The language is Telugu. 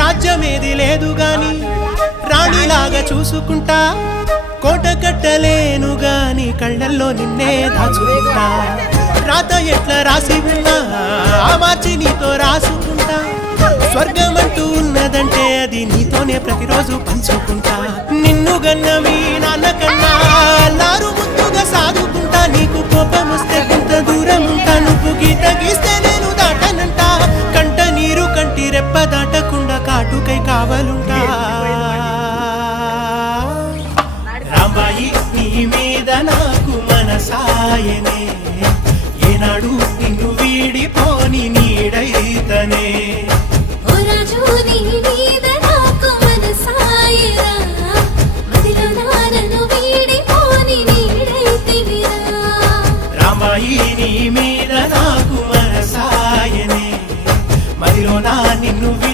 రాజ్యమేది లేదు గాని రాణిలాగా చూసుకుంటా, కోట కట్టలేను గాని కళ్ళల్లో నిన్నే దాచుకుంటా. రాత ఎట్లా రాసి ఉన్నా మార్చి నీతో రాసుకుంటా, స్వర్గమంటూ ఉన్నదంటే అది నీతోనే ప్రతిరోజు పంచుకుంటా. నిన్ను గన్న మీ నాన్న కన్నా లారు ముద్దుగా సాదుకుంటా, నీకు కోపం వస్తే కొంత దూరం ఉంటా, నువ్వు గీత గీస్తే నేను దాటనంటా, కంట నీరు కంటి రెప్ప దాటకుండా కాటుకై కావలుంటా.